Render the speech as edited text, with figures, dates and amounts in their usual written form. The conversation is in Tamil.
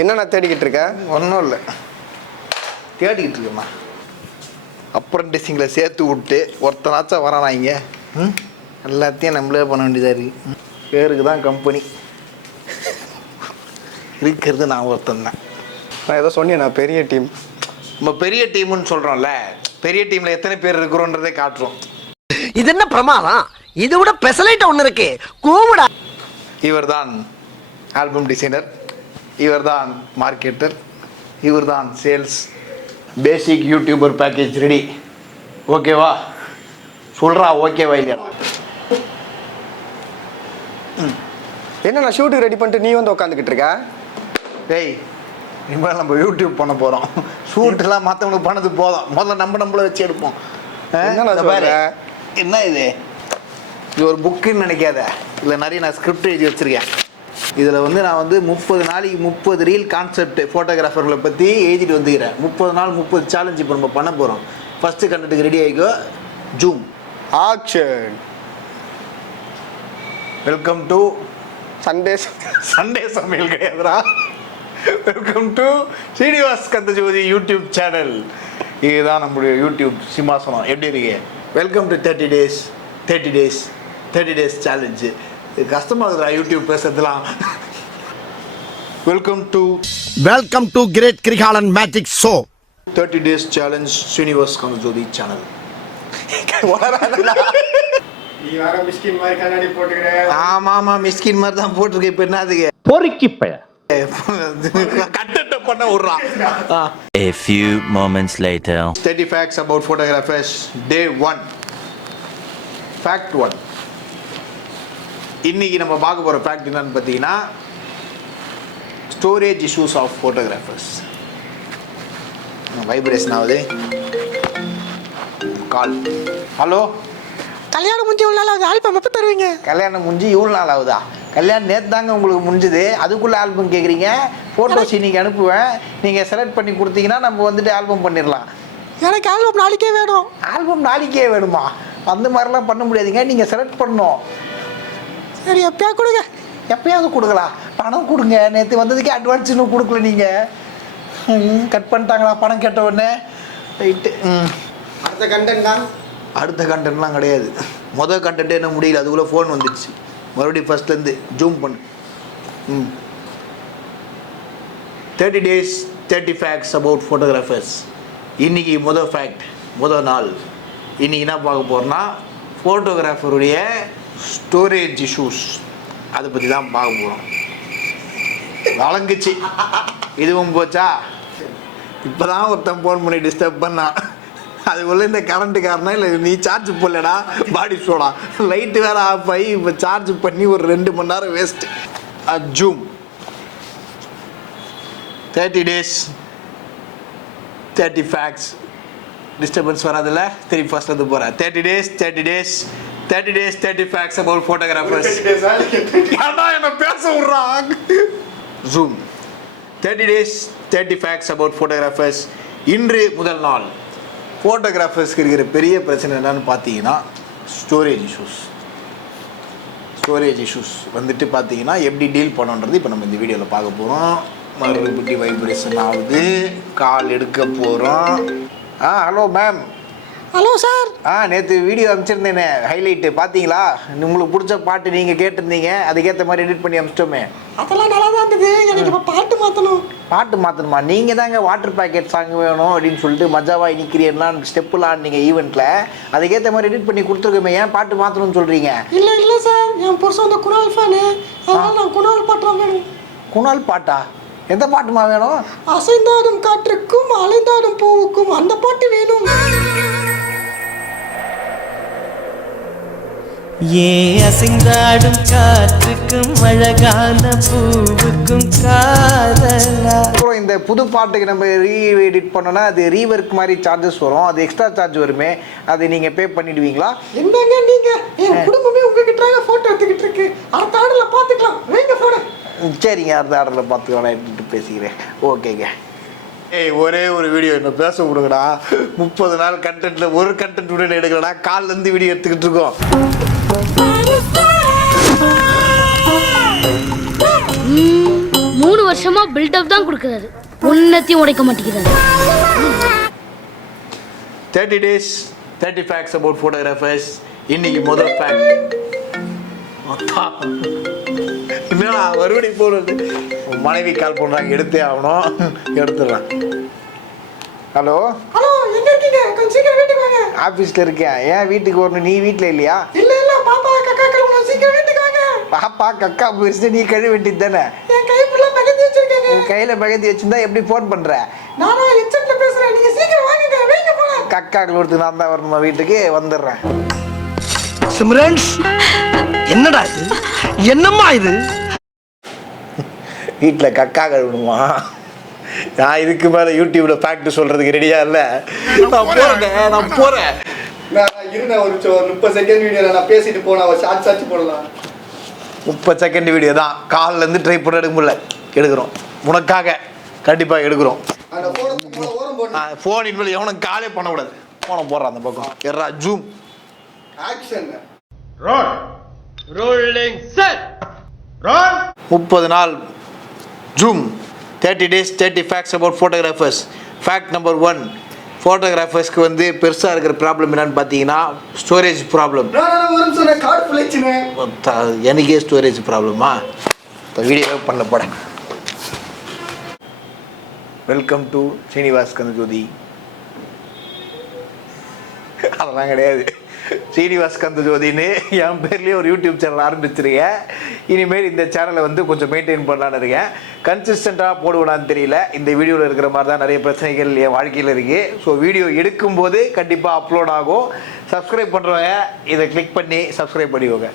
என்னண்ணா தேடிக்கிட்டு இருக்க? ஒன்றும் இல்லை, தேடிக்கிட்டு இருக்கேம்மா. அப்ரண்டிஸிங்கில் சேர்த்து விட்டு ஒருத்தனாச்சும் வரானா இங்கே? எல்லாத்தையும் நம்மளே பண்ண வேண்டியதாக இருக்குது. பேருக்கு தான் கம்பெனி இருக்கிறது. நான் ஒருத்தன் தான். நான் ஏதோ சொன்னேன், நான் பெரிய டீம். நம்ம பெரிய டீம்னு சொல்கிறோம்ல, பெரிய டீமில் எத்தனை பேர் இருக்கிறோன்றதே காட்டுறோம். இது என்ன பிரமாதம்? இது விட பெசலைட் ஒன்று இருக்கு, கூவிடா. இவர் தான் ஆல்பம் டிசைனர், இவர் தான் மார்க்கெட்டர், இவர் தான் சேல்ஸ். பேசிக் யூடியூபர் பேக்கேஜ் ரெடி. ஓகேவா? சொல்கிறா ஓகேவா இல்லையா? என்னண்ணா ஷூட்டுக்கு ரெடி பண்ணிட்டு நீ வந்து உட்காந்துக்கிட்டு இருக்க? டேய், இனிமேல் நம்ம யூடியூப் பண்ண போகிறோம். ஷூட்டெல்லாம் மற்றவங்களுக்கு பண்ணது போதும், முதல்ல நம்மளை வச்சு எடுப்போம். என்ன இது? இது ஒரு புக்குன்னு நினைக்காத. இதில் நிறைய நான் ஸ்கிரிப்ட் எழுதி வச்சுருக்கேன். இதில் வந்து நான் வந்து 30 நாளைக்கு 30 ரீல் கான்செப்ட் ஃபோட்டோகிராஃபர்களை பற்றி எழுதிட்டு வந்துக்கிறேன். 30 நாள் 30 சேலஞ்ச் இப்போ நம்ம பண்ண போகிறோம். ஃபஸ்ட்டு கண்டென்ட்டுக்கு ரெடி ஆகிக்கோ. Zoom action. Welcome to Sunday சமையல் கிடையாதுரா. Welcome to Srinivas Kandhajothi YouTube channel. இதுதான் நம்மளுடைய யூடியூப் சிம்மாசனம். எப்படி இருக்கு? Welcome to 30 days challenge. இது கஷ்டமாக இருக்குதா யூடியூப் பேசுறதுலாம்? Welcome to great Kirikalan magic show 30 days challenge Srinivas Kandhajothi channel. நீ வர மிஸ்கின் மாதிரி கண்ணாடி போட்டுக்கிற. ஆமா மிஸ்கின் மாதிரி தான் போட்டிருக்கேன். இப்போ என்னதுக்கு பொறுக்கி பைய கட்டட்ட பண்ண விடுறான். A few moments later. 30 facts about photographers. Day 1. Fact 1. இன்னைக்கு நம்ம பார்க்க போகிற ஃபேக்ட் என்னன்னு பார்த்தீங்கன்னா, storage issues of photographers. Vibration ஆகுது. கால். ஹலோ, கல்யாணம் முடிஞ்சு இவ்வளோ நாள் ஆகுது, ஆல்பம் எப்போ தருவீங்க? கல்யாணம் முடிஞ்சு இவ்வளோ நாள் ஆகுதா? கல்யாணம் நேற்று தாங்க உங்களுக்கு முடிஞ்சுது, அதுக்குள்ளே ஆல்பம் கேட்குறீங்க. ஃபோட்டோஸ் இன்னைக்கு அனுப்புவேன், நீங்கள் செலக்ட் பண்ணி கொடுத்தீங்கன்னா நம்ம வந்துட்டு ஆல்பம் பண்ணிடலாம். எனக்கு ஆல்பம் நாளைக்கே வேணும். ஆல்பம் நாளைக்கே வேணுமா? அந்த மாதிரிலாம் பண்ண முடியாதுங்க, நீங்கள் செலக்ட் பண்ணணும். சரி, எப்பயா கொடுங்க. எப்பயாவது கொடுக்கலாம். பணம் கொடுங்க. நேற்று வந்ததுக்கே அட்வான்ஸ் இன்னும் கொடுக்கல நீங்கள். கட் பண்ணிட்டாங்களா பணம் கேட்ட உடனே? ரைட்டு. அடுத்த கண்டென்ட் தான். அடுத்த கண்டென்ட்லாம் கிடையாது. மொதல் கண்டென்ட்டே என்ன முடியல, அதுக்குள்ளே ஃபோன் வந்துடுச்சு. மறுபடியும் ஃபஸ்ட்லேருந்து ஜூம் பண்ணு. 30 days 30 facts about photographers. இன்றைக்கி மொதல் ஃபேக்ட், மொதல் நாள். இன்றைக்கி என்ன பார்க்க போகிறோன்னா, ஃபோட்டோகிராஃபருடைய ஸ்டோரேஜ் இஷ்யூஸ், அதை பற்றி தான் பார்க்க போகிறோம். வழங்குச்சு, இதுவும் போச்சா? இப்போ தான் ஒருத்தன் ஃபோன் பண்ணி டிஸ்டர்ப் பண்ணான். அதுக்குள்ளே இந்த கரண்ட்டுக்காரனா இல்லை நீ சார்ஜ் போடலடா பாடி ஷோடா, லைட்டு வேறு ஆஃப் ஆகி இப்போ சார்ஜ் பண்ணி ஒரு 2 மணி நேரம் waste. Zoom 30 days 30 facts. Disturbance வராதில்ல? திருப்பி ஃபர்ஸ்ட்லேருந்து போகிறேன். 30 days 30 facts about photographers. அதான் என்ன பேச விட்றான். Zoom 30 days 30 facts about photographers. இன்று முதல் நாள். ஃபோட்டோகிராஃபர்ஸ்க்கு இருக்கிற பெரிய பிரச்சனை என்னன்னு பார்த்தீங்கன்னா, ஸ்டோரேஜ் இஷ்யூஸ் வந்துட்டு பார்த்தீங்கன்னா எப்படி டீல் பண்ணணுன்றது இப்போ நம்ம இந்த வீடியோவில் பார்க்க போகிறோம். மறுபடி வைப்ரேஷன் ஆகுது, கால் எடுக்க போகிறோம். Hello ma'am. Hello sir. நேற்று வீடியோ அனுப்பிச்சிருந்தேனே, ஹைலைட்டு பார்த்தீங்களா? உங்களுக்கு பிடிச்ச பாட்டு நீங்கள் கேட்டிருந்தீங்க, அதுக்கேற்ற மாதிரி எடிட் பண்ணி அனுப்பிச்சிட்டோமே. அதெல்லாம் நல்லா தான் இருந்தது. எனக்கு இப்போ பாட்டு மாற்றணும். பாட்டு மாற்றணுமா? நீங்கள் தாங்க வாட்டர் பேக்கெட் சாங் வேணும் அப்படின்னு சொல்லிட்டு மஜாவா இனிக்கிறீங்கலாம் ஸ்டெப்புலாம் நீங்கள் ஈவெண்ட்டில், அதுக்கேற்ற மாதிரி எடிட் பண்ணி கொடுத்துருக்கோமே, ஏன் பாட்டு மாற்றணும்னு சொல்கிறீங்க? இல்லை சார், என் புருஷன் வந்து குணால் ஃபேனு, அதனால் நான் குணால் பாட்டுலாம் வேணும். குணால் பாட்டா? எந்த பாட்டுமா வேணும்? அசைந்தாடும் காற்றுக்கும் அலைந்தாடும் பூவுக்கும் அந்த பாட்டு வேணும். அசைந்தாடும் காற்றுக்கும் அழகான பூவுக்கும் காதலா. அப்புறம் இந்த புது பாட்டுக்கு நம்ம எடிட் பண்ணோன்னா அது ரீவர்க் மாதிரி சார்ஜஸ் வரும், அது எக்ஸ்ட்ரா சார்ஜ் வருமே, அது நீங்கள் பே பண்ணிடுவீங்களா? என்னங்க நீங்கள், என் குடும்பமே உங்ககிட்ட ஃபோட்டோ எடுத்துக்கிட்டு இருக்கு, அடுத்த ஆர்டரில் பார்த்துக்கலாம், வைங்க ஃபோட்டோ. சரிங்க, அடுத்த ஆர்டரில் பார்த்துக்கலாம், நான் எடுத்துகிட்டு பேசிக்கிறேன். ஓகேங்க. ஒரே ஒரு வீடியோ என்ன பேச கொடுங்கடா. 30 நாள் கண்டென்ட்டில் ஒரு கண்டென்ட் வீடியோ எடுக்கலடா, காலிலேருந்து வீடியோ எடுத்துக்கிட்டு இருக்கோம். 3 வருஷமா பில்டப் தான் கொடுக்குறாரு, உன்னத்தையும் உடைக்க மாட்டேங்கிறாரு. 30 days 30 facts about photographers. இன்னைக்கு முதல் ஃபேக்ட். என்னடா மறுபடியும் போறது? மனைவி கால் பண்றாங்க, எடுத்தே ஆகணும். எடுத்துடுறான். ஹலோ ஹலோ, எங்க இருக்கீங்க? கொஞ்சம் சீக்கிரம் வீட்டுக்கு வாங்க. ஆபீஸ்ல இருக்கேன். ஏன் வீட்டுக்கு வரணும்? நீ வீட்ல இல்லையா? இல்ல இல்ல, பாப்பா கக்கா கழுவணும், சீக்கிரம் வீட்டுக்கு வாங்க. பாப்பா கக்கா போயிடுச்சு, நீ கழுவி வேண்டியது தானே? என் கை ஃபுல்லா மெகந்தி வச்சிருக்கேங்க. உன் கையில மெகந்தி வச்சிருந்தா எப்படி ஃபோன் பண்ற? நானா ஹெட்செட்ல பேசுறேன், நீங்க சீக்கிரம் வாங்குங்க, வைங்க போலாம். கக்கா கழுவுறதுக்கு நான் தான் வரணுமா வீட்டுக்கு? வந்துடுறேன். சிம்ரன்ஸ், என்னடா இது? என்னம்மா இது? வீட்டுல கக்கா கழுவணுமா? நான் இதுக்கு மேல யூடியூப்ல ஃபேக்ட் சொல்றதுக்கு ரெடியா இல்ல. நான் போறேன். இருந்த ஒரு 30 செகண்ட் வீடியோ நான் பேசிட்டு போனா ஒரு ஷார்ட்ஸ் ஆச்சு போடலாம். 30 செகண்ட் வீடியோ தான். கால்ல இருந்து ட்ரை பண்ண எடுக்க முடியல. எடுக்கிறோம் உனக்காக, கண்டிப்பா எடுக்கிறோம். அந்த போன ஓரம் போடு. போன் இன்வெல் எவனும் காலே பண்ணக்கூடாது. போன போடுறான் அந்த பக்கம். எர்ரா zoom action. Rolling set. Roll. 30 நாள் zoom. 30 days 30 facts about photographers. Fact number 1. ஃபோட்டோகிராஃபர்ஸ்க்கு வந்து பெருசாக இருக்கிற ப்ராப்ளம் என்னன்னு பார்த்தீங்கன்னா ஸ்டோரேஜ் ப்ராப்ளம். நான் ஒரு நிமிஷம் கார்டு ஃபுல் ஆயிடுச்சுனே. எனக்கே ஸ்டோரேஜ் ப்ராப்ளமா? இப்போ வீடியோவே பண்ண போகிறேன். Welcome to Srinivas Kandhajothi. அதெல்லாம் கிடையாது. ஸ்ரீனிவாஸ் கந்தஜோதின்னு என் பேர்லேயே ஒரு யூடியூப் சேனல் ஆரம்பிச்சிருக்கேன். இனிமேல் இந்த சேனலை வந்து கொஞ்சம் மெயின்டைன் பண்ணலான்னு இருக்கேன். கன்சிஸ்டண்ட்டாக போடுவேனான்னு தெரியல. இந்த வீடியோவில் இருக்கிற மாதிரி தான் நிறைய பிரச்சனைகள் என் வாழ்க்கையில் இருக்குது. ஸோ வீடியோ எடுக்கும்போது கண்டிப்பாக அப்லோட் ஆகும். சப்ஸ்கிரைப் பண்ணுறவங்க இதை கிளிக் பண்ணி சப்ஸ்கிரைப் பண்ணிக்கோங்க.